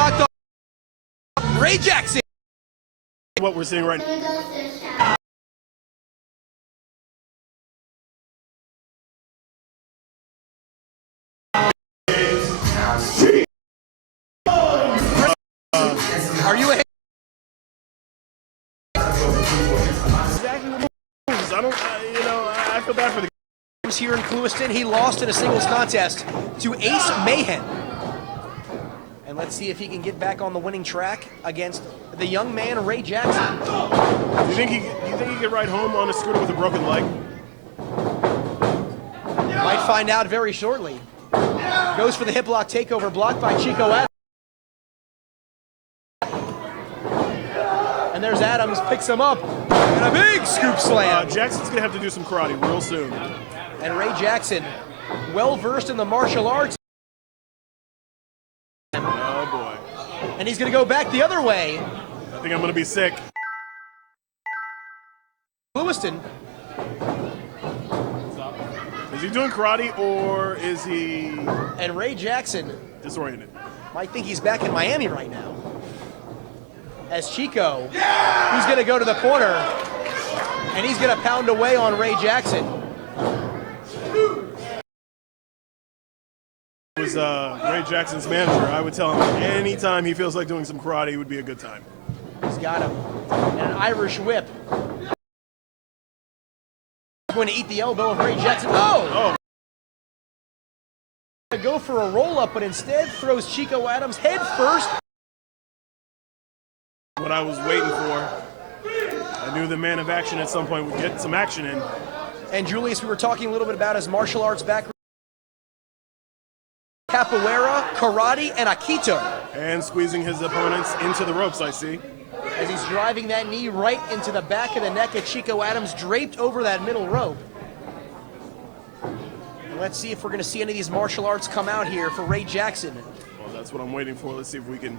knocked off. Ray Jackson. What we're seeing right now. Are you a Exactly what I don't, I feel bad for the guys here in Clewiston? He lost in a singles contest to Ace Mayhem. And let's see if he can get back on the winning track against the young man, Ray Jackson. Do you think he could ride home on a scooter with a broken leg? Might find out very shortly. Goes for the hip lock takeover, blocked by Chico Adams. And there's Adams, picks him up, and a big scoop slam. Jackson's going to have to do some karate real soon. And Ray Jackson, well-versed in the martial arts. Oh, boy. And he's going to go back the other way. I think I'm going to be sick. Clewiston. Is he doing karate, or is he... And Ray Jackson... disoriented. Might think he's back in Miami right now. As Chico, he's going to go to the corner, and he's going to pound away on Ray Jackson. Was Ray Jackson's manager, I would tell him anytime he feels like doing some karate would be a good time. He's got him. And an Irish whip. Going to eat the elbow of Ray Jackson. Oh! Go for a roll-up, but instead throws Chico Adams head first. What I was waiting for. I knew the man of action at some point would get some action in. And Julius, we were talking a little bit about his martial arts background. Capoeira, karate, and Aikido. And squeezing his opponents into the ropes, I see. As he's driving that knee right into the back of the neck of Chico Adams, draped over that middle rope. And let's see if we're going to see any of these martial arts come out here for Ray Jackson. Well, that's what I'm waiting for. Let's see if we can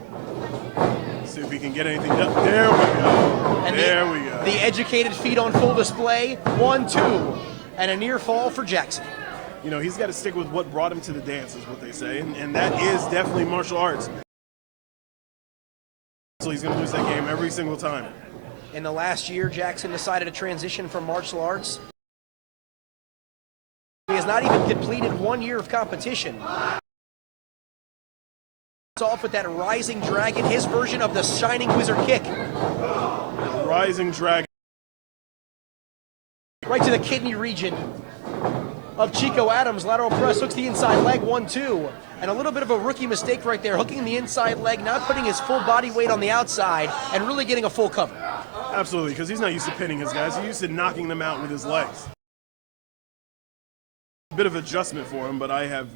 get anything done. There we go. And there we go. The educated feet on full display. 1, 2, and a near fall for Jackson. You know, he's got to stick with what brought him to the dance, is what they say, and that is definitely martial arts. So he's going to lose that game every single time. In the last year, Jackson decided to transition from martial arts. He has not even completed 1 year of competition. It's off with that Rising Dragon, his version of the Shining Wizard kick. Rising Dragon. Right to the kidney region of Chico Adams. Lateral press, hooks the inside leg, 1, 2. And a little bit of a rookie mistake right there, hooking the inside leg, not putting his full body weight on the outside, and really getting a full cover. Absolutely, because he's not used to pinning his guys. He's used to knocking them out with his legs. A bit of adjustment for him, but I have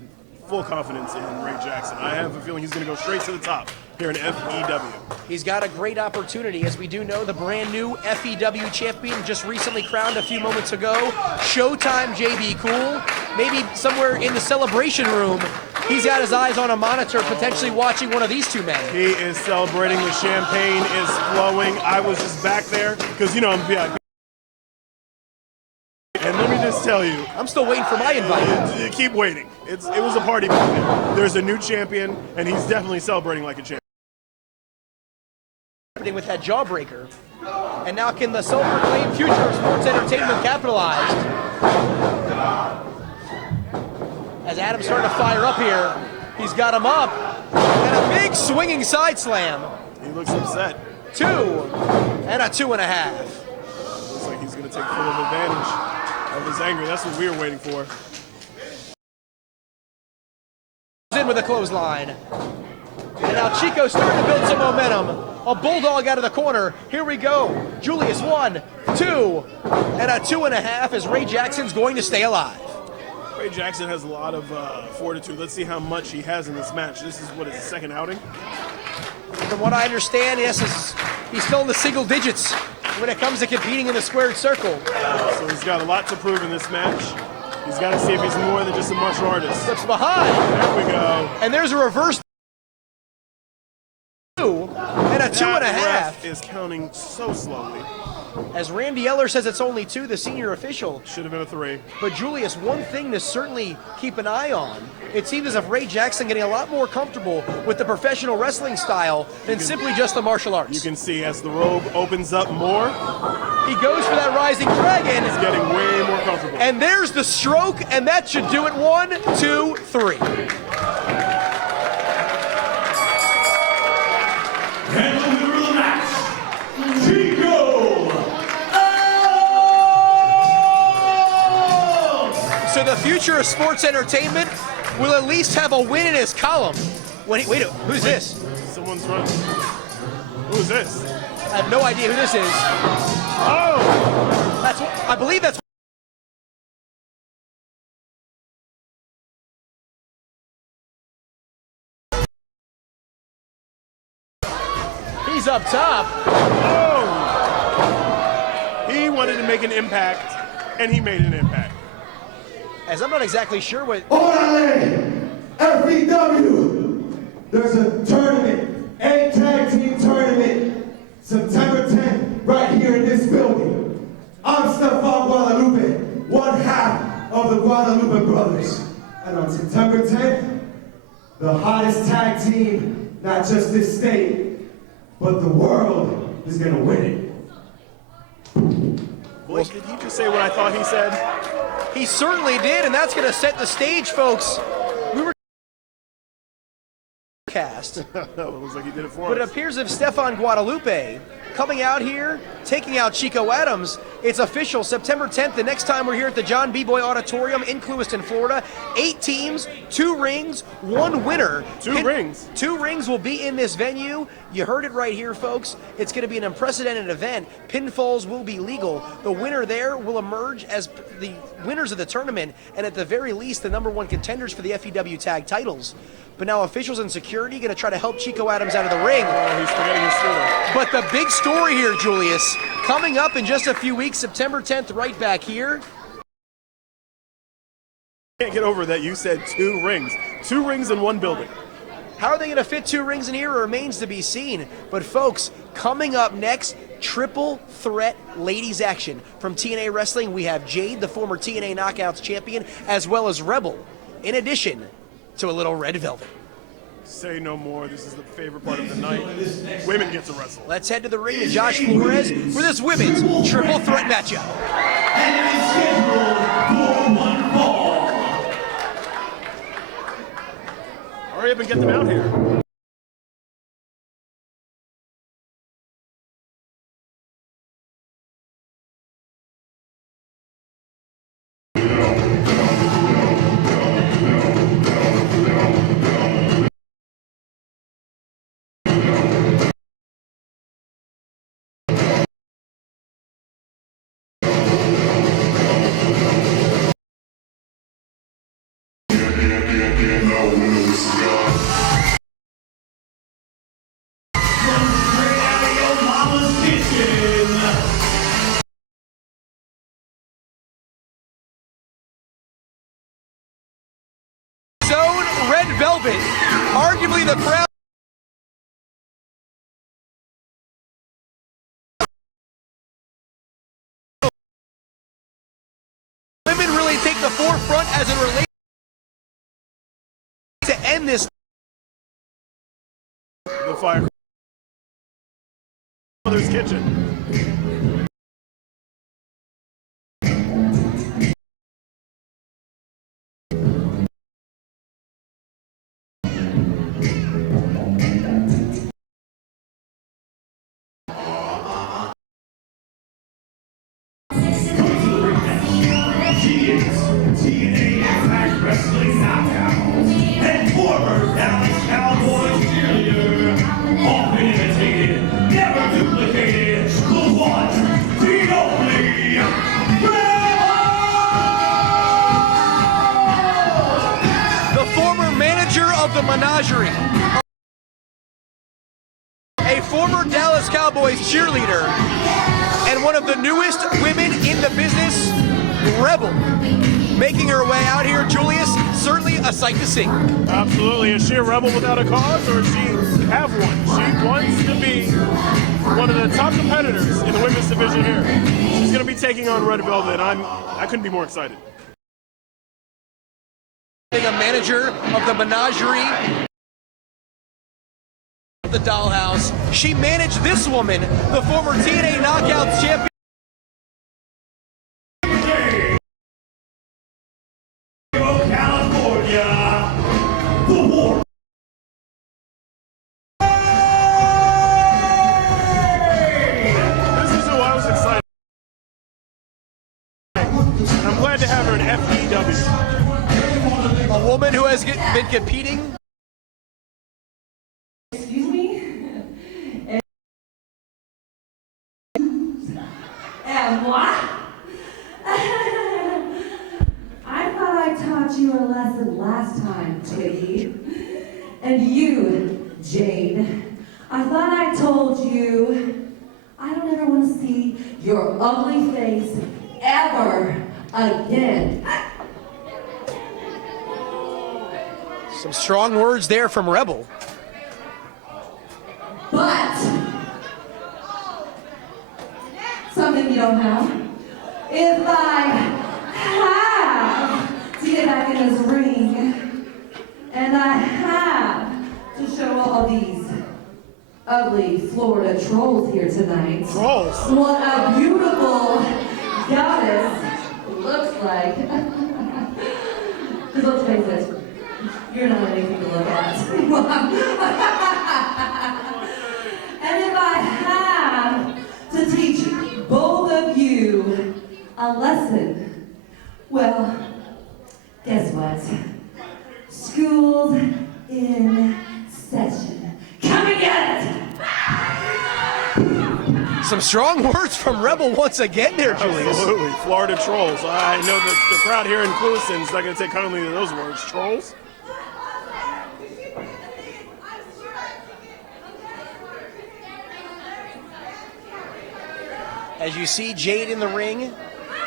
full confidence in Ray Jackson. I have a feeling he's going to go straight to the top here in FEW. He's got a great opportunity. As we do know, the brand new FEW champion just recently crowned a few moments ago. Showtime JB Cool. Maybe somewhere in the celebration room, he's got his eyes on a monitor, potentially watching one of these two men. He is celebrating. The champagne is flowing. I was just back there because, you know, I'm VIP. And let me just tell you, I'm still waiting for my invite. Keep waiting. It was a party back there. There's a new champion, and he's definitely celebrating like a champion. With that jawbreaker. And now can the self-proclaimed future of sports entertainment capitalize? As Adams starting to fire up here, he's got him up. And a big swinging side slam. He looks upset. 2 and a 2.5. Looks like he's going to take full advantage of his anger. That's what we were waiting for. In with a clothesline. And now Chico's starting to build some momentum. A bulldog out of the corner. Here we go. Julius 1, 2, and a 2.5 as Ray Jackson's going to stay alive. Ray Jackson has a lot of fortitude. Let's see how much he has in this match. This is what, his second outing? From what I understand, yes, he's still in the single digits when it comes to competing in the squared circle. So he's got a lot to prove in this match. He's got to see if he's more than just a martial artist. Slips behind. There we go. And there's a reverse 2 and a 2.5. That ref is counting so slowly. As Randy Eller says it's only 2, the senior official. Should have been a 3. But Julius, one thing to certainly keep an eye on, it seems as if Ray Jackson getting a lot more comfortable with the professional wrestling style than simply just the martial arts. You can see as the robe opens up more, he goes for that rising dragon. he's getting way more comfortable. And there's the stroke, and that should do it. 1, 2, 3. And the winner of the match, Chico Adams! So the future of sports entertainment will at least have a win in his column. Wait, who's this? Someone's running. Who is this? I have no idea who this is. Oh! I believe that's. He's up top. Oh! He wanted to make an impact, and he made an impact. As I'm not exactly sure what. Orale, FEW, there's a tournament, a tag team tournament, September 10th, right here in this building. I'm Stefan Guadalupe, one half of the Guadalupe Brothers. And on September 10th, the hottest tag team, not just this state, but the world is gonna win it. Blake, did he just say what I thought he said? He certainly did, and that's going to set the stage, folks. We were cast. Looks like he did it for But it us. appears if Stefan Guadalupe coming out here, taking out Chico Adams, it's official. September 10th, the next time we're here at the John B. Boy Auditorium in Clewiston, Florida. 8 teams, 2 rings, 1 winner. 2 rings. 2 rings will be in this venue. You heard it right here, folks. It's going to be an unprecedented event. Pinfalls will be legal. The winner there will emerge as the winners of the tournament, and at the very least, the #1 contenders for the FEW tag titles. But now officials and security going to try to help Chico Adams out of the ring. Oh, he's forgetting his story. But the big story here, Julius, coming up in just a few weeks, September 10th, right back here. Can't get over that you said 2 rings. 2 rings in one building. How are they going to fit 2 rings in here remains to be seen. But folks, coming up next, triple threat ladies action. From TNA Wrestling, we have Jade, the former TNA Knockouts champion, as well as Rebel, in addition to a little Red Velvet. Say no more. This is the favorite part of the night. Women get to wrestle. Let's head to the ring to Josh Flores for this women's triple threat matchup. And it is scheduled for 1 fall. Hurry up and get them out here. Zone Red Velvet, arguably the crowd. Women really take the forefront as it relates to end this. The fire. Mother's Kitchen. TNA Impact Wrestling Knockouts and former Dallas Cowboys cheerleader, often imitated, never duplicated, the one, the only, Rebel! The former manager of the Menagerie, a former Dallas Cowboys cheerleader, and one of the newest women in the business, Rebel, making her way out here. Julius, certainly a sight to see. Absolutely. Is she a rebel without a cause, or does she have one? She wants to be one of the top competitors in the women's division here. She's going to be taking on Red Velvet. I couldn't be more excited. Being a manager of the menagerie of the Dollhouse, she managed this woman, the former TNA Knockouts champion. California, the war. This is who I was excited. I'm glad to have her in FEW. A woman who has been competing. Excuse me? And what? I thought I taught you a lesson last time, Twiggy. And you, Jade, I thought I told you I don't ever want to see your ugly face ever again. Some strong words there from Rebel. But something you don't have. If I have to get back in this ring, and I have to show all these ugly Florida trolls here tonight. Trolls? What a beautiful goddess looks like. Because let's face it, you're not anything to look at. And if I have to teach both of you a lesson, well, guess what? School's in session. Come and get it! Some strong words from Rebel once again there, Julius. Absolutely. Florida trolls. I know that the crowd here in Clewiston is not going to take kindly to those words. Trolls? As you see Jade in the ring,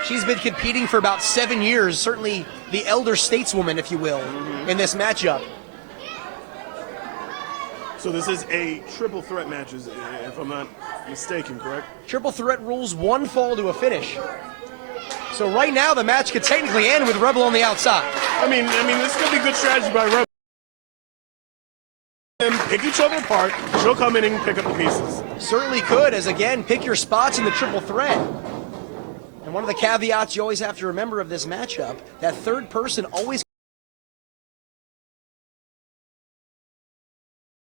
she's been competing for about 7 years, certainly the elder stateswoman, if you will, in this matchup. So this is a triple threat match, if I'm not mistaken, correct? Triple threat rules, one fall to a finish. So right now the match could technically end with Rebel on the outside. I mean, this could be good strategy by Rebel. And pick each other apart. She'll come in and pick up the pieces. Certainly could, as again, pick your spots in the triple threat. And one of the caveats you always have to remember of this matchup, that third person always.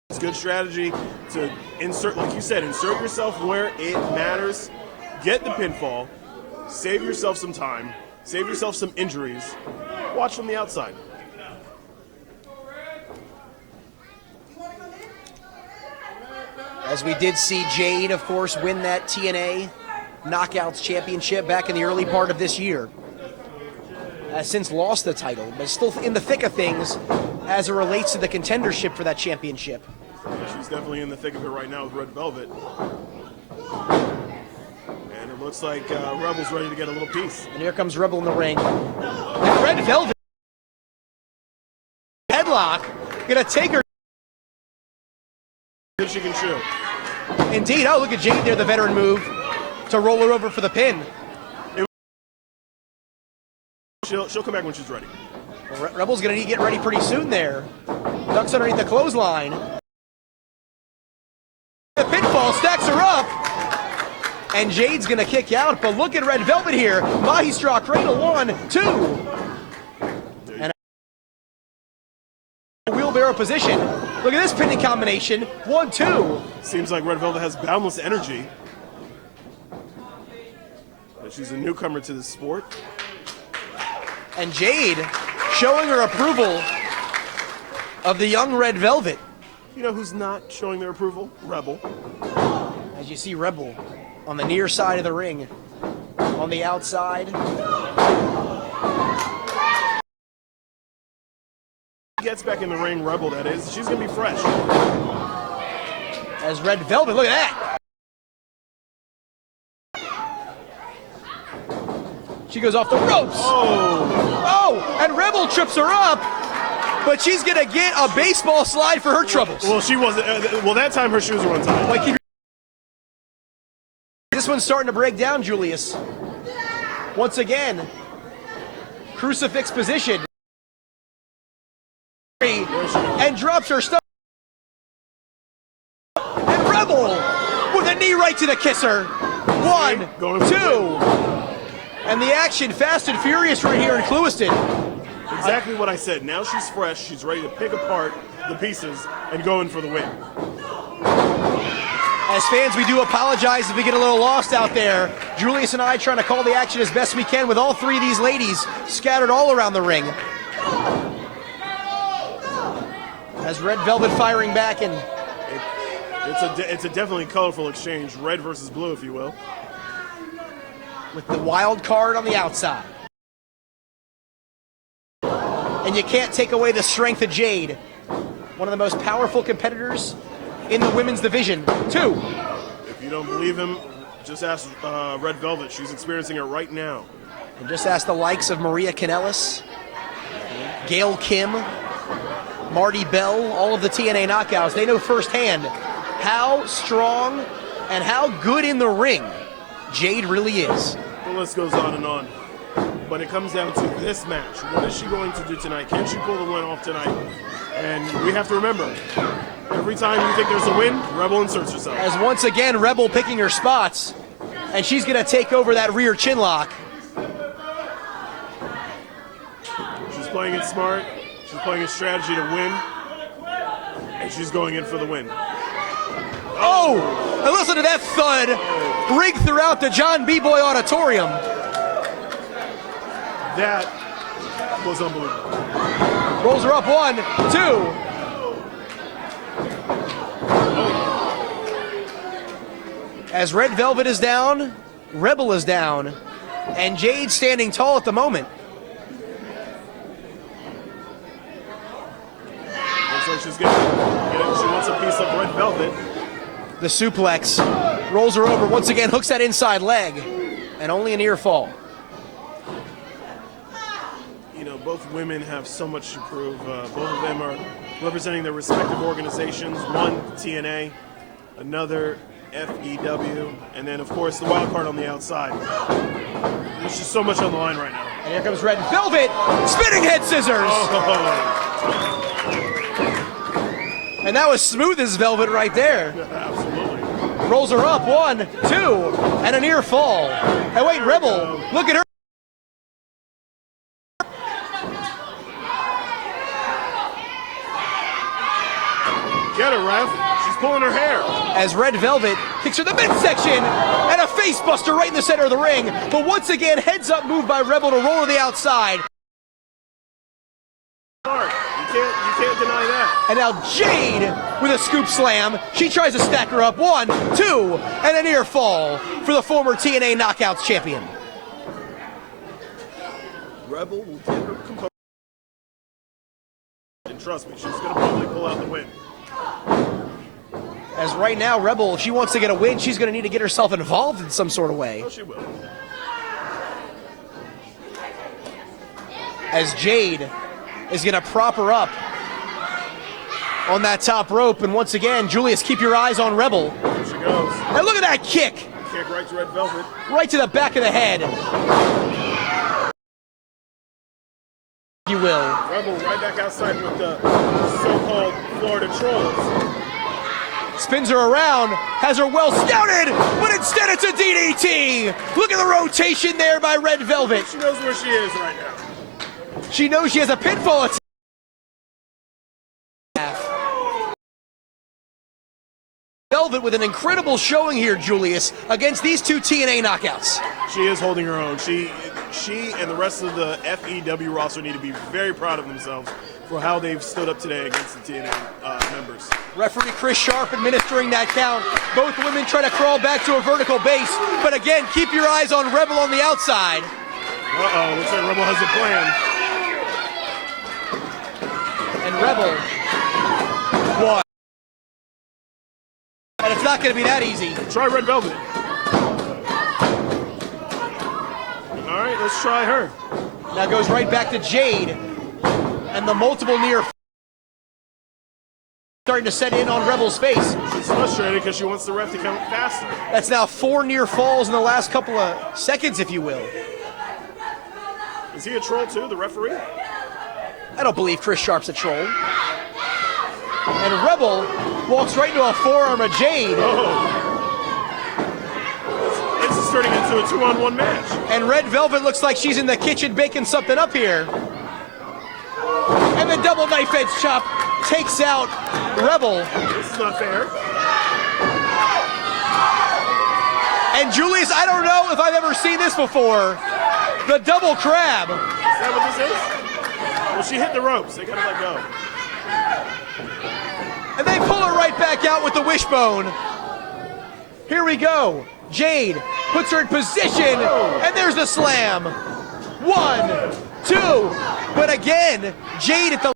It's good strategy to insert, like you said, insert yourself where it matters. Get the pinfall. Save yourself some time. Save yourself some injuries. Watch from the outside. As we did see Jade, of course, win that TNA Knockouts Championship back in the early part of this year. Has since lost the title, but still in the thick of things as it relates to the contendership for that championship. She's definitely in the thick of it right now with Red Velvet. And it looks like Rebel's ready to get a little piece. And here comes Rebel in the ring. And Red Velvet headlock, gonna take her. If she can shoot. Indeed, oh, look at Jade there, the veteran move to roll her over for the pin. She'll come back when she's ready. Well, Rebel's gonna need to get ready pretty soon there. Ducks underneath the clothesline. The pinfall stacks her up. And Jade's gonna kick out, but look at Red Velvet here. Mahistra cradle, 1, 2. And a wheelbarrow position. Look at this pinning combination, 1, 2. Seems like Red Velvet has boundless energy. But she's a newcomer to the sport. And Jade showing her approval of the young Red Velvet. You know who's not showing their approval? Rebel. As you see Rebel on the near side of the ring, on the outside. Gets back in the ring, Rebel that is, she's gonna be fresh. As Red Velvet, look at that. She goes off the ropes. Oh, and Rebel trips her up, but she's gonna get a baseball slide for her troubles. Well, she wasn't, well that time her shoes were untied. Like, keep this one's starting to break down, Julius. Once again, crucifix position. And drops her stuff. And Rebel with a knee right to the kisser. 1, 2. And the action fast and furious right here in Clewiston. Exactly what I said. Now she's fresh. She's ready to pick apart the pieces and go in for the win. As fans, we do apologize if we get a little lost out there. Julius and I trying to call the action as best we can with all three of these ladies scattered all around the ring. As Red Velvet firing back, and it's a definitely colorful exchange, red versus blue, if you will. With the wild card on the outside. And you can't take away the strength of Jade, one of the most powerful competitors in the women's division. 2. If you don't believe him, just ask Red Velvet. She's experiencing it right now. And just ask the likes of Maria Kanellis, Gail Kim, Marty Bell, all of the TNA knockouts. They know firsthand how strong and how good in the ring Jade really is. The list goes on and on. But it comes down to this match. What is she going to do tonight? Can she pull the win off tonight? And we have to remember, every time you think there's a win, Rebel inserts herself. As once again, Rebel picking her spots, and she's going to take over that rear chin lock. She's playing it smart. She's playing a strategy to win. And she's going in for the win. Oh! And listen to that thud ring throughout the John B. Boy Auditorium. That was unbelievable. Rolls her up 1, 2. As Red Velvet is down, Rebel is down, and Jade standing tall at the moment. Looks like she's getting she wants a piece of Red Velvet. The suplex rolls her over once again, hooks that inside leg, and only a near fall. You know, both women have so much to prove. Both of them are representing their respective organizations. One, TNA, another, FEW, and then, of course, the wild card on the outside. There's just so much on the line right now. And here comes Red Velvet, spinning head scissors. Oh, And that was smooth as velvet right there. absolutely. Rolls her up, 1, 2, and a near fall. And wait, Rebel, look at her. Get her, ref. She's pulling her hair. As Red Velvet kicks her in the midsection, and a face buster right in the center of the ring. But once again, heads up move by Rebel to roll to the outside. You can't deny that. And now Jade with a scoop slam. She tries to stack her up. 1, 2, and a near fall for the former TNA Knockouts champion. Rebel will get her composure. And trust me, she's going to probably pull out the win. As right now, Rebel, if she wants to get a win, she's going to need to get herself involved in some sort of way. Oh, she will. As Jade is going to prop her up on that top rope. And once again, Julius, keep your eyes on Rebel. There she goes. And look at that kick. Kick right to Red Velvet. Right to the back of the head. You will. Rebel right back outside with the so-called Florida Trolls. Spins her around, has her well scouted, but instead it's a DDT. Look at the rotation there by Red Velvet. She knows where she is right now. She knows she has a pinfall attack. Velvet with an incredible showing here, Julius, against these two TNA knockouts. She is holding her own. She and the rest of the FEW roster need to be very proud of themselves for how they've stood up today against the TNA members. Referee Chris Sharp administering that count. Both women try to crawl back to a vertical base, but again, keep your eyes on Rebel on the outside. Uh-oh, looks like Rebel has a plan. And Rebel, one. And it's not going to be that easy. Try Red Velvet. All right, let's try her. Now goes right back to Jade and the multiple near starting to set in on Rebel's face. She's frustrated because she wants the ref to count faster. That's now 4 near falls in the last couple of seconds, if you will. Is he a troll too, the referee? I don't believe Chris Sharp's a troll. And Rebel walks right into a forearm of Jade. Oh. This is turning into a 2-on-1 match. And Red Velvet looks like she's in the kitchen baking something up here. And the double knife edge chop takes out Rebel. This is not fair. And Julius, I don't know if I've ever seen this before. The double crab. Is that what this is? Well, she hit the ropes. They gotta let go. And they pull her right back out with the wishbone. Here we go. Jade puts her in position, and there's the slam. 1, 2, but again, Jade at the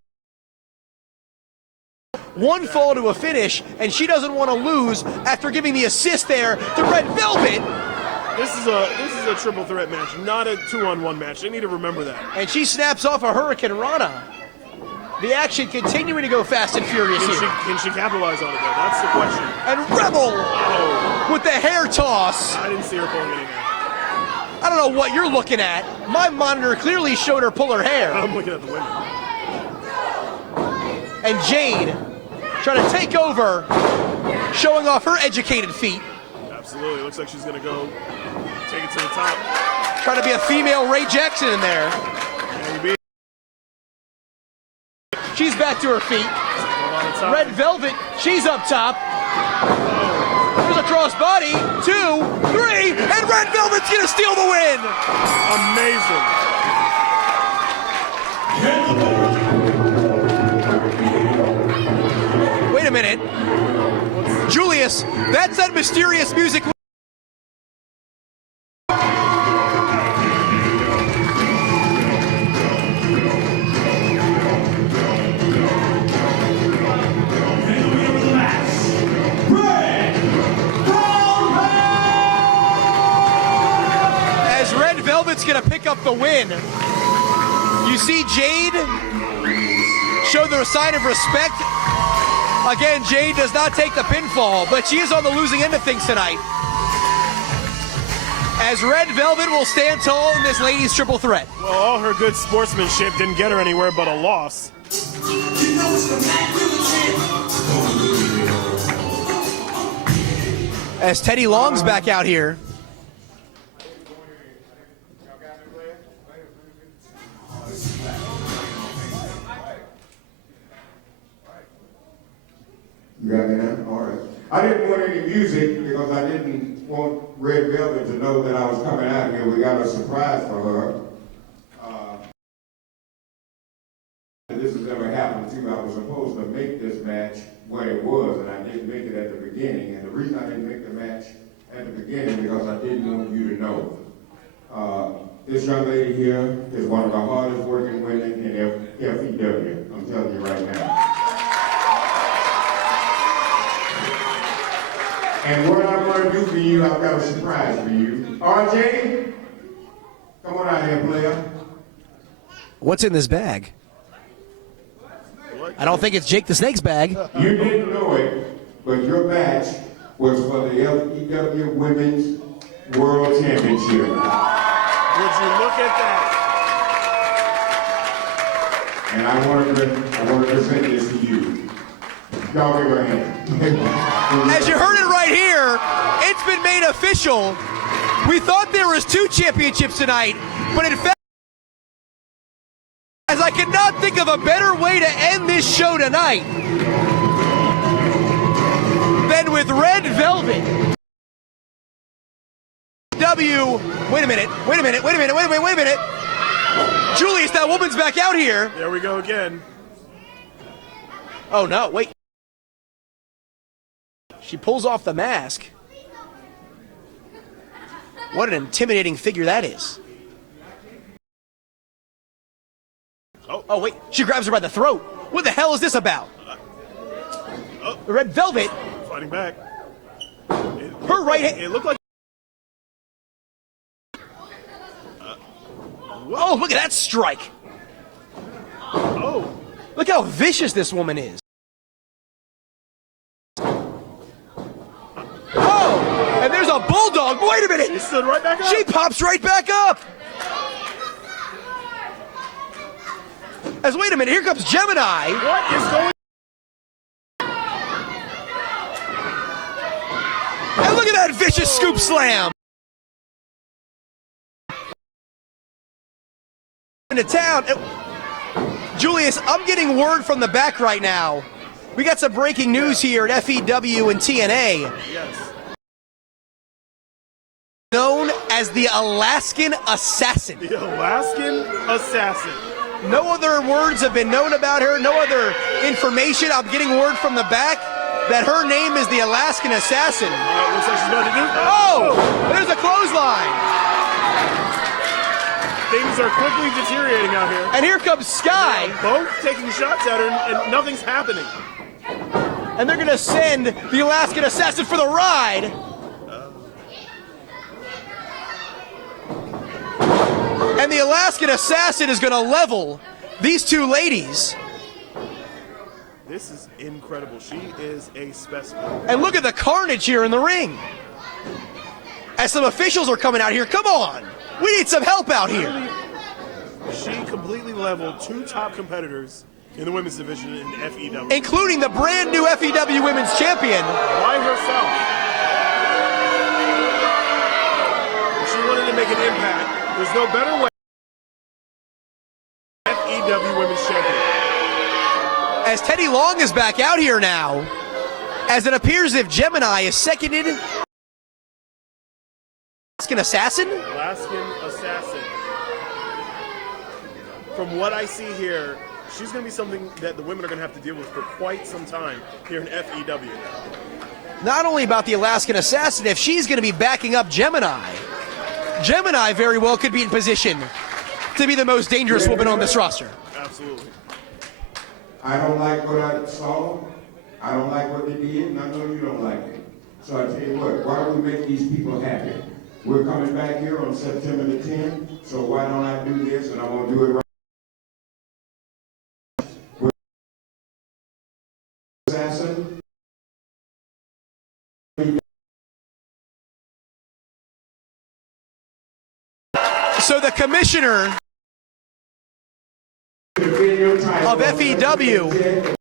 one fall to a finish, and she doesn't want to lose after giving the assist there to Red Velvet. This is a triple threat match, not a 2-on-1 match. They need to remember that. And she snaps off a Hurricane Rana. The action continuing to go fast and furious here. Can she capitalize on it though? That's the question. And Rebel with the hair toss. I didn't see her pulling any hair. I don't know what you're looking at. My monitor clearly showed her pull her hair. I'm looking at the window. And Jade trying to take over, showing off her educated feet. Absolutely. Looks like she's gonna go take it to the top. Trying to be a female Ray Jackson in there. Maybe. She's back to her feet. Red Velvet, she's up top. There's a cross body, 2, 3, and Red Velvet's gonna steal the win. Amazing. Wait a minute. Julius, that's that mysterious music. As Red Velvet's gonna pick up the win, you see Jade show the sign of respect. Again, Jade does not take the pinfall, but she is on the losing end of things tonight. As Red Velvet will stand tall in this ladies' triple threat. Well, all her good sportsmanship didn't get her anywhere but a loss. As Teddy Long's back out here. You got me now? All right. I didn't want any music because I didn't want Red Velvet to know that I was coming out here. We got a surprise for her. This has never happened to me. I was supposed to make this match what it was, and I didn't make it at the beginning. And the reason I didn't make the match at the beginning because I didn't want you to know. This young lady here is one of the hardest working women in FEW. I'm telling you right now. And what I'm going to do for you, I've got a surprise for you. RJ, come on out here, player. What's in this bag? I don't think it's Jake the Snake's bag. You didn't know it, but your match was for the FEW Women's World Championship. Would you look at that? And I wanted to present this to you. Y'all give her a hand. As you heard it right here, it's been made official. We thought there was 2 championships tonight, but in fact, as I could not think of a better way to end this show tonight than with Red Velvet. Wait a minute. Julius, that woman's back out here. There we go again. Oh no, wait. She pulls off the mask. What an intimidating figure that is. Oh wait, she grabs her by the throat. What the hell is this about? The Red Velvet. Fighting back. Her right hand. It looked like. Oh, look at that strike. Oh. Look how vicious this woman is. Bulldog. Wait a He minute. stood right back up. She pops right back up. As wait a minute, here comes Gemini. What is going And look at that vicious scoop slam. Into town. Julius, I'm getting word from the back right now. We got some breaking news here at FEW and TNA. Yes. Known as the Alaskan Assassin. The Alaskan Assassin. No other words have been known about her, no other information. I'm getting word from the back that her name is the Alaskan Assassin. Looks like she's about to do. Oh, there's a clothesline. Things are quickly deteriorating out here. And here comes Sky, Both taking shots at her, and nothing's happening. and they're gonna send the Alaskan Assassin for the ride. And the Alaskan Assassin is gonna level these two ladies. This is incredible. She is a specimen. And look at the carnage here in the ring. As some officials are coming out here, come on. We need some help out here. She completely leveled two top competitors in the women's division in FEW. Including the brand new FEW Women's Champion. By herself. She wanted to make an impact. There's no better way. FEW Women's Champion. As Teddy Long is back out here now, as it appears if Gemini is seconded. Alaskan Assassin? Alaskan Assassin. From what I see here, she's going to be something that the women are going to have to deal with for quite some time here in FEW. Not only about the Alaskan Assassin, if she's going to be backing up Gemini, Gemini very well could be in position to be the most dangerous woman on this roster. Absolutely. I don't like what I saw. I don't like what they did, and I know you don't like it. So I tell you what, why don't we make these people happy? We're coming back here on September the 10th, so why don't I do this, and I'm going to do it right. Assassin. So the commissioner of FEW,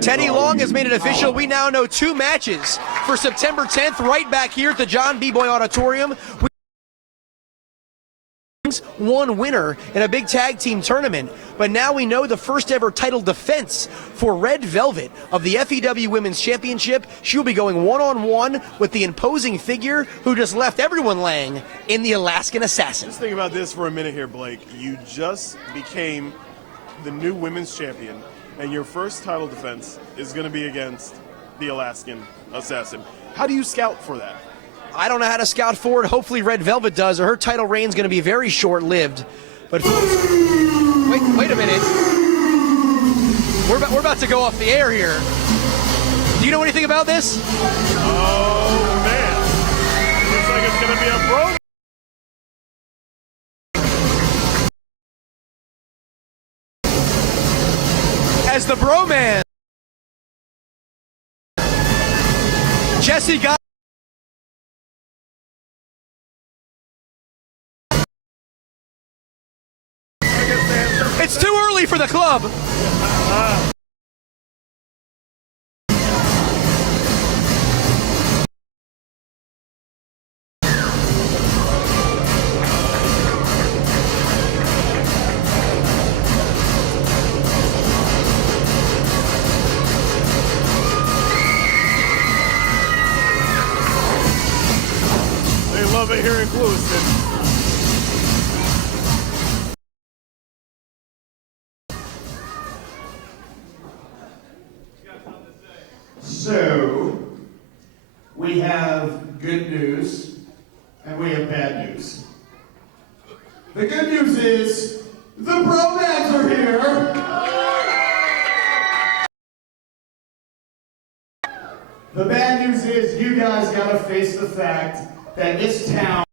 Teddy Long, has made it official. We now know 2 matches for September 10th, right back here at the John B. Boy Auditorium. One winner in a big tag team tournament, but now we know the first ever title defense for Red Velvet of the FEW Women's Championship. She'll be going one-on-one with the imposing figure who just left everyone laying in the Alaskan Assassin. Just think about this for a minute here, Blake. You just became the new women's champion, and your first title defense is going to be against the Alaskan Assassin. How do you scout for that? I don't know how to scout for it. Hopefully Red Velvet does, or her title reign's going to be very short-lived. But folks, wait a minute. We're about to go off the air here. Do you know anything about this? Oh, man. Looks like it's going to be a bro. As the Broman, Jesse got. It's too early for the club. They love it here in Lewiston. So, we have good news and we have bad news. The good news is the Bromans are here. The bad news is you guys gotta face the fact that this town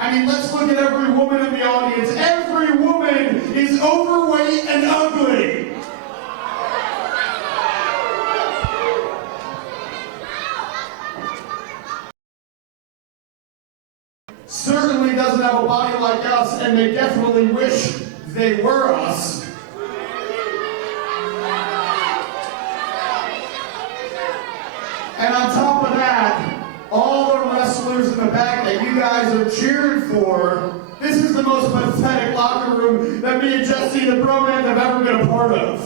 I mean, let's look at every woman in the audience. Every woman is overweight and ugly. Certainly doesn't have a body like us, and they definitely wish they were us. And on top of that, all the wrestlers in the back that you guys are cheering for, this is the most pathetic locker room that me and Jesse the Bromans have ever been a part of.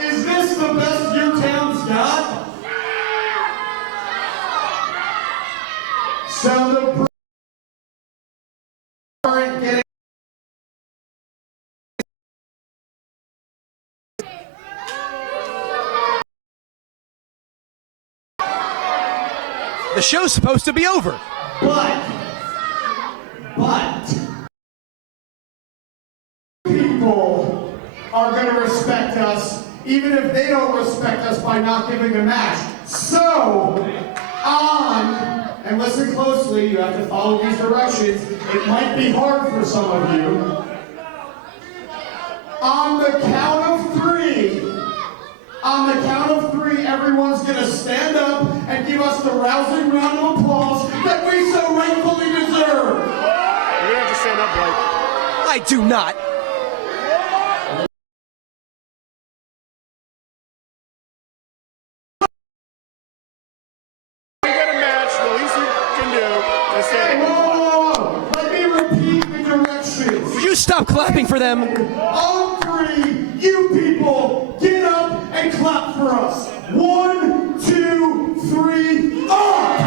Is this the best your town's got? So the aren't getting. The show's supposed to be over. But people are going to respect us, even if they don't respect us by not giving a match. So, and listen closely, you have to follow these directions. It might be hard for some of you. On the count of three, everyone's going to stand up and give us the rousing round of applause that we so rightfully deserve. You're gonna have to stand up, Blake. I do not. You get a match, the least you can do is stand Hey, up. whoa. Let me repeat the directions. Would you stop clapping for them? On three, you people, get up and clap for us. 1, 2, 3, up!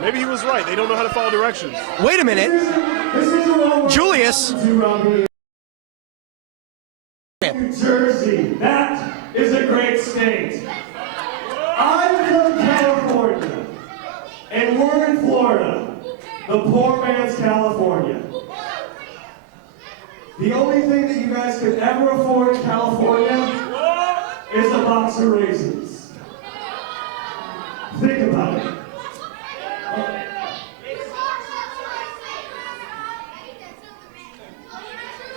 Maybe he was right. They don't know how to follow directions. Wait a minute. This is a one Julius. New Jersey. That is a great state. I'm from California, and we're in Florida, the poor man's California. The only thing that you guys could ever afford in California is a box of raisins. Think about it.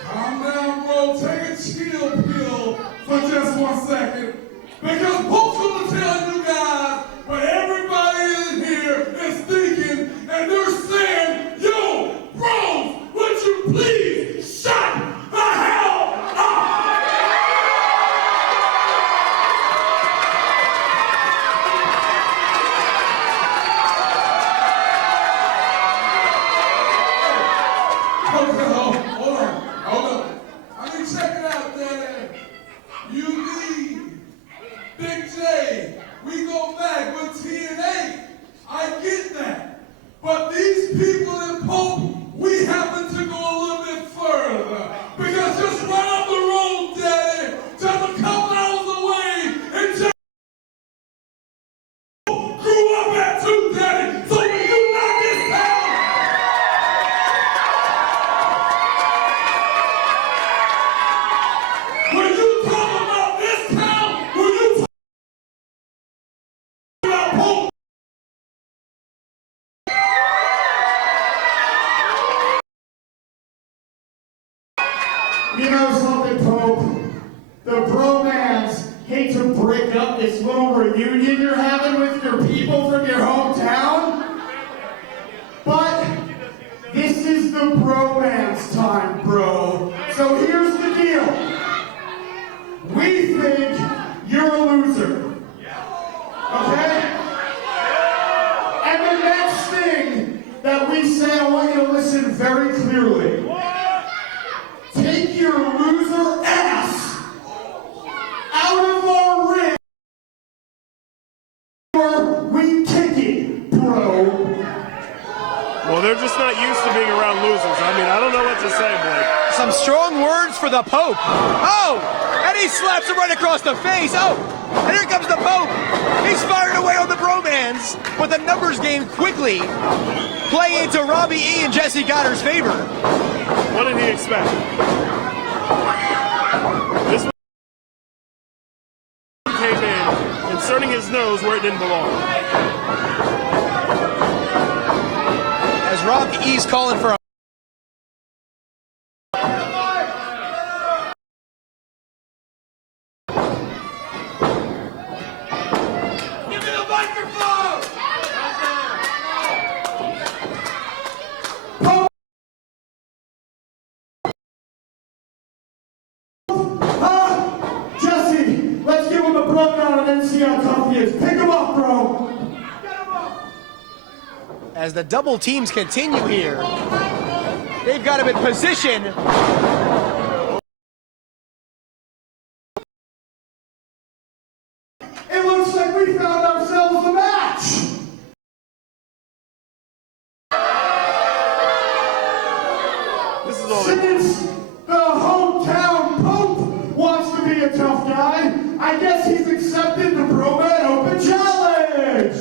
Calm down, bro. Take a chill pill for just 1 second. Because Pope's gonna tell you guys what everybody in here is thinking, and they're saying, yo, bros, would you please shut the hell up? Okay, hold on. I mean, check it out, man. You need Big J. We go back with TNA. I get that. But these people in Pope, we happen to go a little bit further. Because just right up the road, Daddy, just a couple hours away, and just grew up at too, Daddy. So when you knock this down, when you talk about this town, when you talk about Pope, You know something, Pope? The bromans hate to break up this little reunion you're having with your people from your hometown. But this is the bromance time, bro. So here's the deal. We think you're a loser. Okay? And the next thing that we say, I want you to listen very clearly. Take your loser ass out of our ring, or we kick it, bro. Well, they're just not used to being around losers. I mean, I don't know what to say, Blake. Some strong words for the Pope. Oh, and he slaps him right across the face. Oh, and here comes the Pope. He's firing away on the bromans, but the numbers game quickly play into Robbie E. and Jesse Goddard's favor. What did he expect? This came in turning his nose where it didn't belong. As Robbie E's calling for a Jesse, let's give him a breakdown and then see how tough he is. Pick him up, bro. as the double teams continue here. They've got him in position. It looks like we found ourselves a match. This is all Since the hometown Pope wants to be a tough guy, I guess he's accepted the Broman Open Challenge.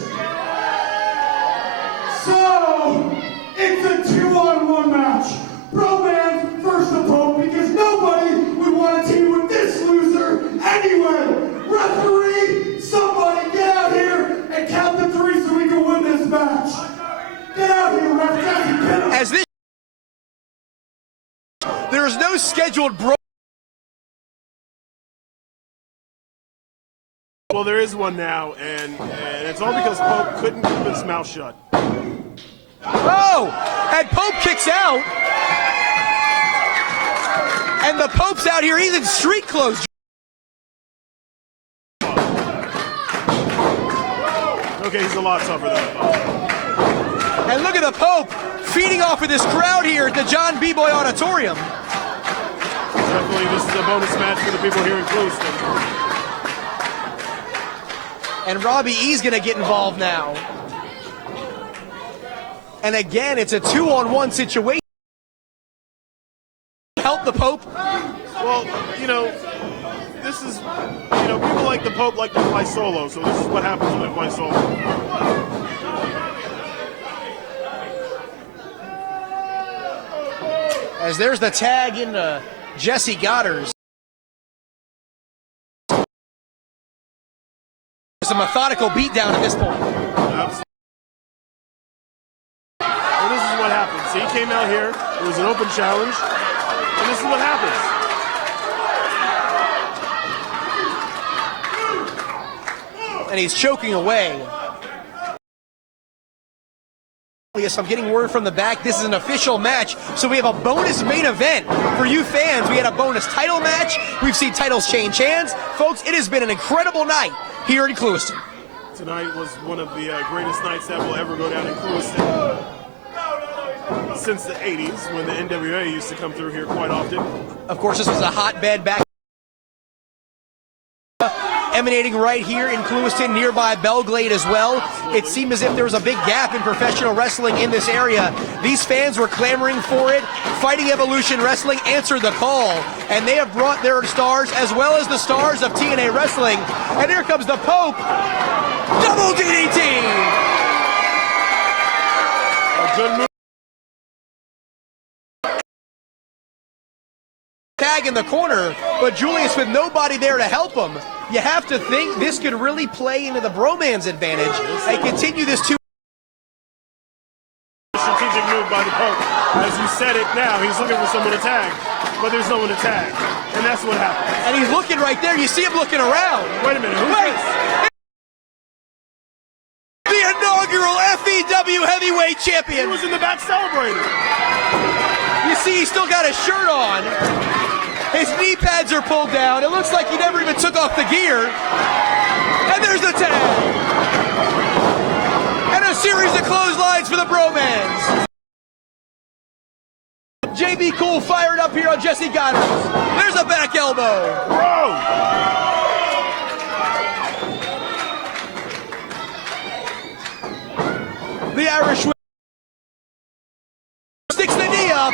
So, it's a 2-on-1 match. Broman versus the Pope, because nobody would want to team with this loser anyway. Referee, somebody get out here and count to 3 so we can win this match. Get out here, ref. Jesse, pin him. As this, there is no scheduled bro. Well, there is one now, and it's all because Pope couldn't keep his mouth shut. Oh, and Pope kicks out. And the Pope's out here, he's in street clothes. Okay, he's a lot tougher than I thought. And look at the Pope feeding off of this crowd here at the John B-Boy Auditorium. Definitely, this is a bonus match for the people here in Clewiston. And Robbie E's gonna get involved now. And again, it's a 2-on-1 situation. Help the Pope. Well, this is, people like the Pope like to fly solo, so this is what happens when they fly solo. As there's the tag in Jesse Goddard. It's a methodical beatdown at this point. Absolutely. Well, this is what happens. So he came out here, it was an open challenge, and this is what happens. And he's choking away. Yes, I'm getting word from the back. This is an official match, so we have a bonus main event for you fans. We had a bonus title match. We've seen titles change hands. Folks, it has been an incredible night here in Clewiston. Tonight was one of the greatest nights that will ever go down in Clewiston since the 80s, when the NWA used to come through here quite often. Of course, this was a hotbed back emanating right here in Clewiston, nearby Belglade as well. It seemed as if there was a big gap in professional wrestling in this area. These fans were clamoring for it. Fighting Evolution Wrestling answered the call, and they have brought their stars as well as the stars of TNA Wrestling. And here comes the Pope. Double DDT! A good move. Tag in the corner, but Julius with nobody there to help him. You have to think this could really play into the Broman's advantage and continue this Strategic move by the Pope. As you said it now, he's looking for someone to tag, but there's no one to tag. And that's what happens. And he's looking right there. You see him looking around. Wait a minute, who's Wait. this? The inaugural FEW Heavyweight He Champion. was in the back celebrating. You see he's still got his shirt on. His knee pads are pulled down. It looks like he never even took off the gear. And there's the tag. And a series of clotheslines for the Bromans. JB Cool fired up here on Jesse Goddard. There's a back elbow. Bro! The Irish sticks the knee up.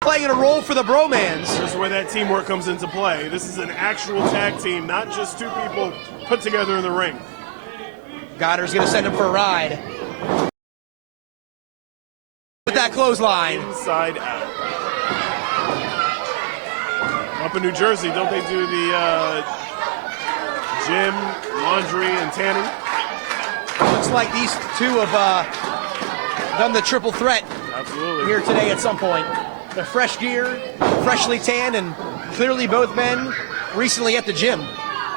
Playing a role for the Bromans. This is where that teamwork comes into play. This is an actual tag team, not just two people put together in the ring. Goddard's gonna send him for a ride. With that clothesline. Inside out. Up in New Jersey, don't they do the gym, laundry, and tanning. Looks like these two have done the triple threat Absolutely. here today at some point. The fresh gear, freshly tanned, and clearly both men recently at the gym.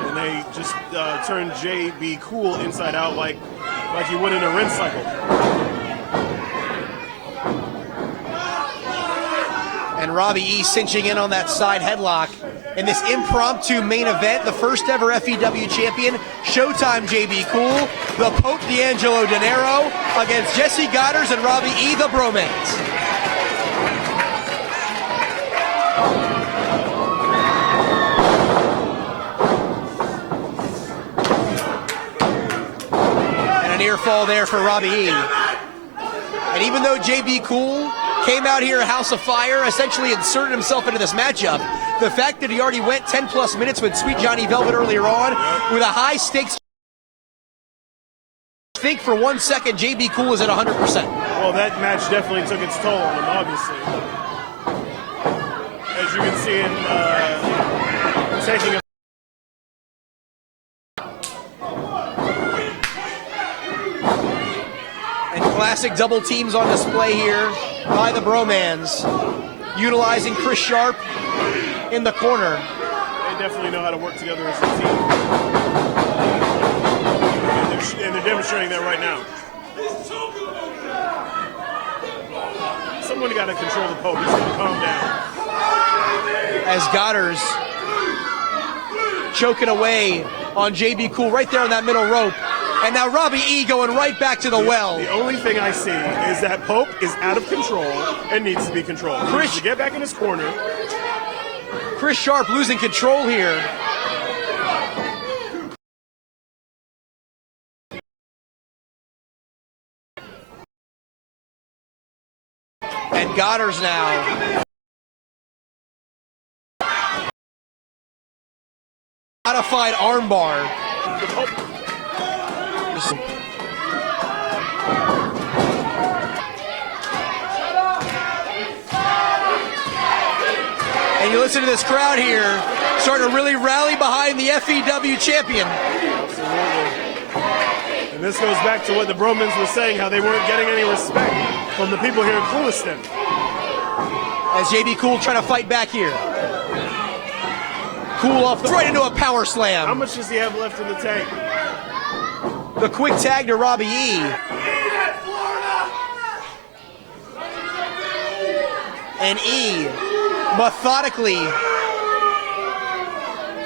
And they just turned JB Cool inside out like you would in a rinse cycle. And Robbie E cinching in on that side headlock in this impromptu main event. The first ever FEW champion, Showtime JB Cool, the Pope D'Angelo Dinero against Jesse Goddard and Robbie E, the Bromance. And a near fall there for Robbie E. And even though JB Cool came out here House of Fire, essentially inserted himself into this matchup, the fact that he already went 10 plus minutes with Sweet Johnny Velvet earlier on with a high stakes, I think for 1 second JB Cool is at 100%. Well, that match definitely took its toll on him, obviously. As you can see him taking a Classic double teams on display here by the Bromans, utilizing Chris Sharp in the corner. They definitely know how to work together as a team. And they're demonstrating that right now. Someone got to control the Pope. He's going to calm down. As Goddard's choking away on JB Cool right there on that middle rope. And now Robbie E going right back to the well. The only thing I see is that Pope is out of control and needs to be controlled. He needs to get back in his corner. Chris Sharp losing control here. And Goddard's now modified armbar. And you listen to this crowd here starting to really rally behind the FEW champion. Absolutely. And this goes back to what the Bromans were saying, how they weren't getting any respect from the people here in Clewiston. As JB Cool trying to fight back here. Cool off right into a power slam. How much does he have left in the tank? The quick tag to Robbie E. And E methodically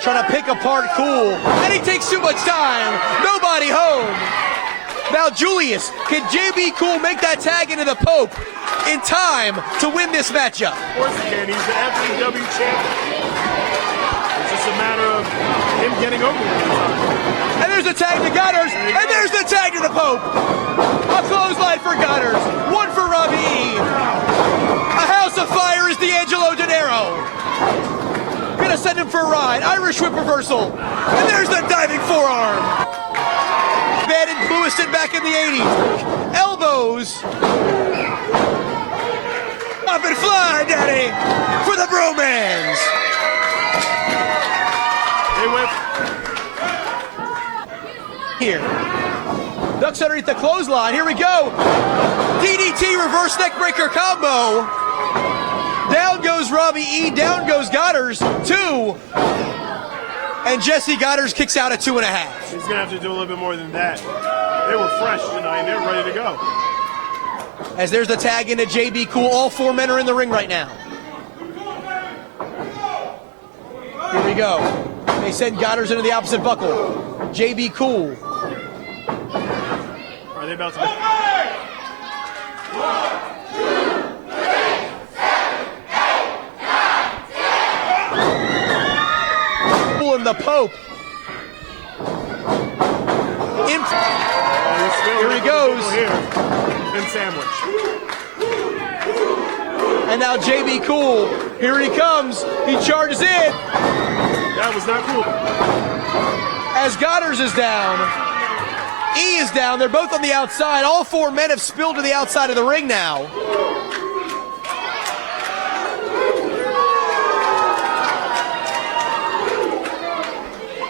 trying to pick apart Cool. And he takes too much time. Nobody home. Now Julius, can JB Cool make that tag into the Pope in time to win this matchup? Of course he can. He's the FEW champion. It's just a matter of him getting over it. And there's the tag to Goddard, and there's the tag to the Pope. A clothesline for Goddard, one for Robbie E. A House of Fire is D'Angelo Dinero. Gonna send him for a ride. Irish whip reversal. And there's the diving forearm. Bad in Clewiston back in the 80s. Elbows. Up and fly, Daddy, for the Bromans. They went here. Ducks underneath the clothesline. Here we go. DDT reverse neckbreaker combo. Down goes Robbie E. Down goes Goddard. 2. And Jesse Goddard kicks out at 2.5. He's going to have to do a little bit more than that. They were fresh tonight and they're ready to go. As there's the tag into JB Cool. All 4 men are in the ring right now. Here we go. They send Goddard into the opposite buckle. JB Cool. Are they about to... Cool and the Pope. Here he goes. And sandwich. And now JB Cool. Here he comes. He charges in. That was not cool. As Goddard is down. E is down. They're both on the outside. All 4 men have spilled to the outside of the ring now.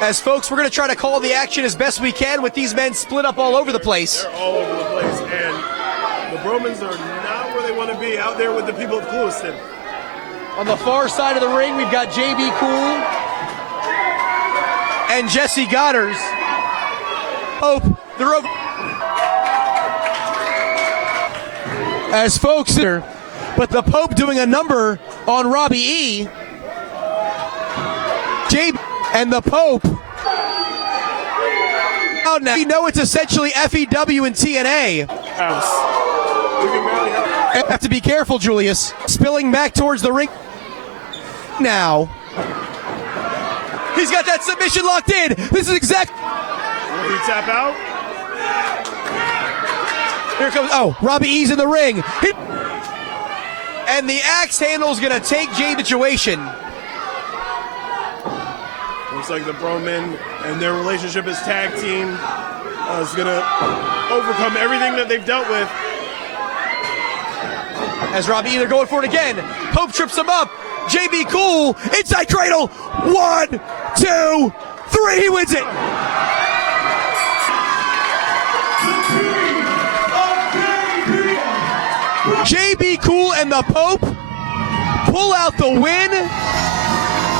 As folks, we're going to try to call the action as best we can with these men split up all over the place. They're all over the place, and the Bromans are not where they want to be, out there with the people of Clewiston. On the far side of the ring, we've got JB Cool and Jesse Goddard. Hope they're over. As folks here, but the Pope doing a number on Robbie E. JB and the Pope. Oh, now you know it's essentially FEW and TNA. House. We can barely help. Have to be careful, Julius. Spilling back towards the ring. Now. He's got that submission locked in. This is exact. Will he tap out? Here comes, oh, Robbie E's in the ring. And the axe handle's gonna take Jay situation. Looks like the Broman and their relationship as tag team is gonna overcome everything that they've dealt with. As Robbie E, they're going for it again. Pope trips him up. JB Cool, inside cradle. 1, 2, 3, he wins it. JB Cool and the Pope pull out the win.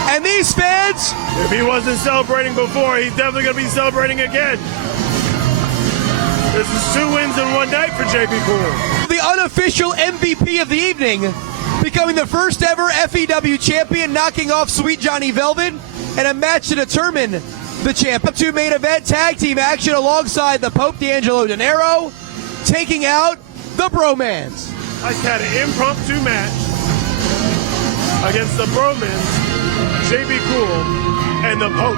And these fans, If he wasn't celebrating before, he's definitely going to be celebrating again. This is 2 wins in one night for JB Cool. the unofficial MVP of the evening, becoming the first ever FEW champion, knocking off Sweet Johnny Velvet in a match to determine the champ. Up to main event tag team action alongside the Pope D'Angelo De Niro, taking out the Bromans. I just had an impromptu match against the Bromans, JB Cool, and the Pope.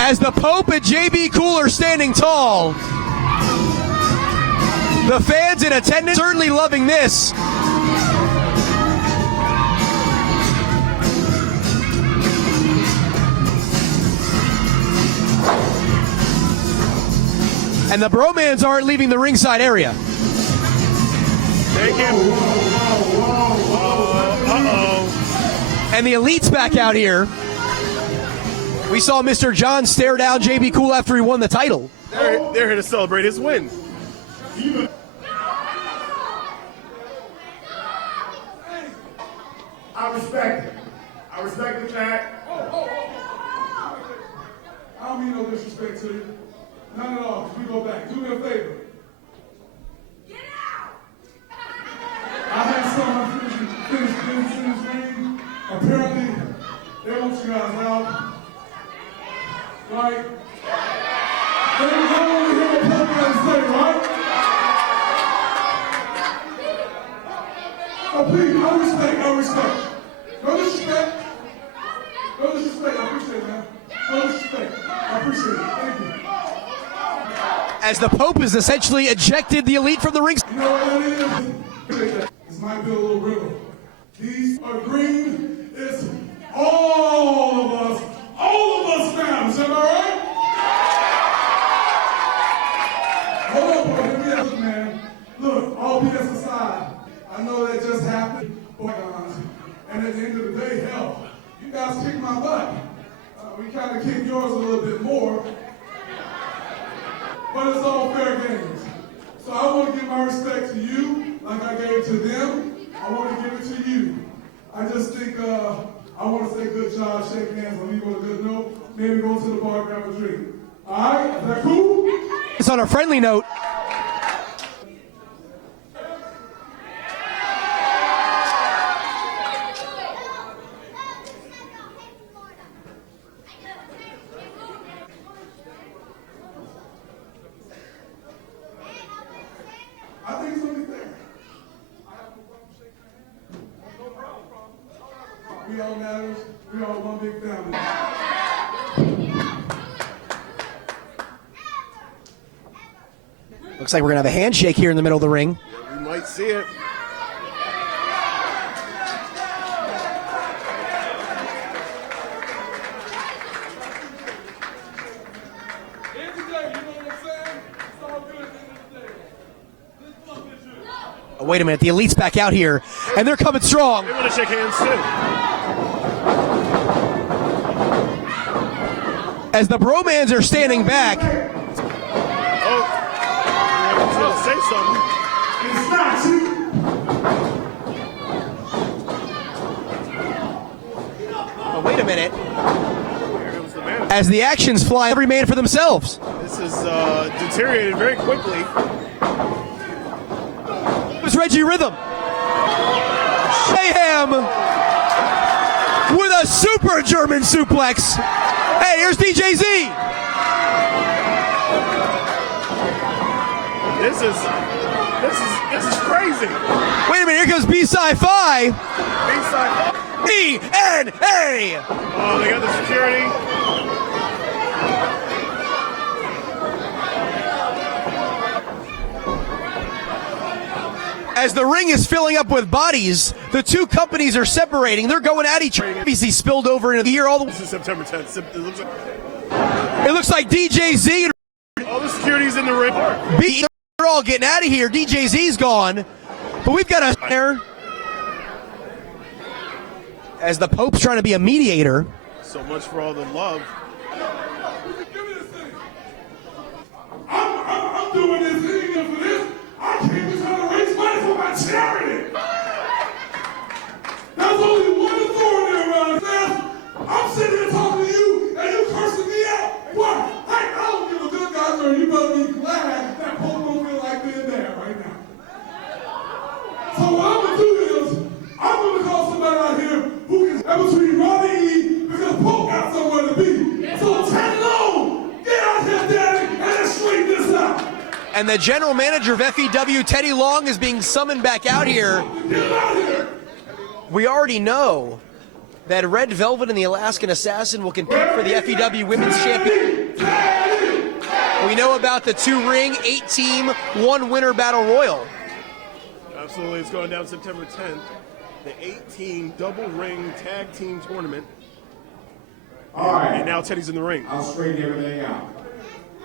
As the Pope and JB Cool are standing tall, the fans in attendance certainly loving this. Uh-oh. And the Bromans aren't leaving the ringside area. Thank you. Uh-oh. And the Elite's back out here. We saw Mr. John stare down JB Cool after he won the title. They're here to celebrate his win. I respect it. I respect the fact. I don't mean no disrespect to you. None at all, 'cause we go back. Do me a favor. Get out! I had someone finish this ring. Apparently, they want you guys out. Right? Then you don't want to hear what Pope has to say, right? Oh, please, no respect, no respect. No disrespect. No disrespect, I appreciate it, man. No disrespect. I appreciate it. Thank you. As the Pope has essentially ejected the Elite from the ring. You know what that is? This might be a little riddle. These are green. It's all of us now. Is that all right? Hold on, boy. Here we are, man. Look, all BS aside, I know that just happened. And at the end of the day, hell, you guys kicked my butt. We kind of kicked yours a little bit more. But it's all fair games. So I want to give my respect to you like I gave to them. I want to give it to you. I just think I want to say good job, shake hands, and leave on a good note. Maybe go to the bar, grab a drink. All right? Is that cool? It's on a friendly note. I think it's only fair. We all matters. We all one big family. Looks like we're going to have a handshake here in the middle of the ring. We might see it. End of the day, you know what I'm saying? It's all good at the end of the day. Let's look at you. Oh, wait a minute, the Elite's back out here, and they're coming strong. They want to shake hands too. As the Bromans are standing back. Oh, he's going to say something. It's not you. Oh, wait a minute. Here comes the manager. As the actions fly, every man for themselves. This is deteriorated very quickly. It was Reggie Rhythm. Mayhem with a super German suplex. Hey, here's DJ Z. This is crazy. Wait a minute, here comes B-Sci-Fi. B-side. E-N-A. Oh, they got the security. As the ring is filling up with bodies, the two companies are separating. They're going at each other. He spilled over into here all the way. This is September 10th. It looks like DJ Z All the security's in the ring. and B. They're all getting out of here. DJ Z's gone. But we've got a there. As the Pope's trying to be a mediator. So much for all the love. Give me this thing. I'm doing this thing for this. I came to try to raise money for my charity. There's only one authority around here. I'm sitting here talking to you, and you cursing me out. What? Hey, I don't give a good goddamn. You better be glad that Pope don't feel like being there right now. So what I'm gonna do is, I'm gonna call somebody out here who can stand between Robbie E because Pope got somewhere to be. So Ted Long, get out here, daddy, and let's straighten this out. And the general manager of FEW, Teddy Long, is being summoned back out here. Get out here. We already know that Red Velvet and the Alaskan Assassin will compete for the FEW Women's Champion. We know about the 2-ring, 8-team, 1-winner battle royal. Absolutely, it's going down September 10th. The 8-team double ring tag team tournament. All right. And now Teddy's in the ring. I'll straighten everything out.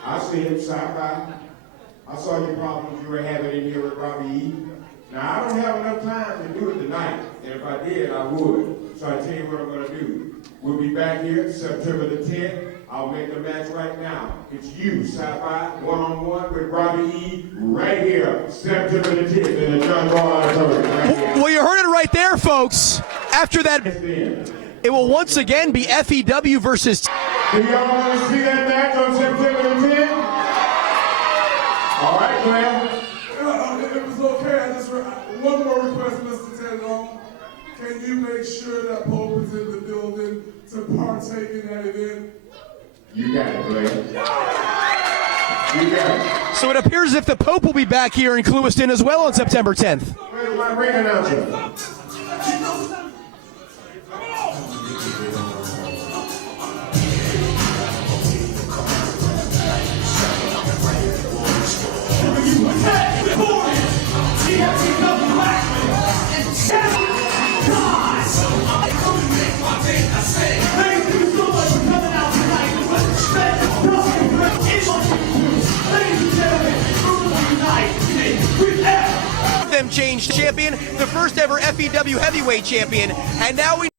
I see him Sci-Fi. I saw your problems you were having in here with Robbie E. Now, I don't have enough time to do it tonight, and if I did, I would. So I tell you what I'm going to do. We'll be back here September the 10th. I'll make the match right now. It's you, Sci-Fi, one-on-one with Robbie E. right here, September the 10th in the John Ball Auditorium. Right here. Well, you heard it right there, folks. After that, it will once again be FEW versus... Do y'all want to see that match on September the 10th? All right, Glenn. If it's okay, one more request, Mr. Ted Long. Can you make sure that Pope is in the building to partake in that event? You got it, Glenn. You got it. So it appears as if the Pope will be back here in Clewiston as well on September 10th. Where's my ring announcer? Them changed champion, the first ever FEW heavyweight champion, and now we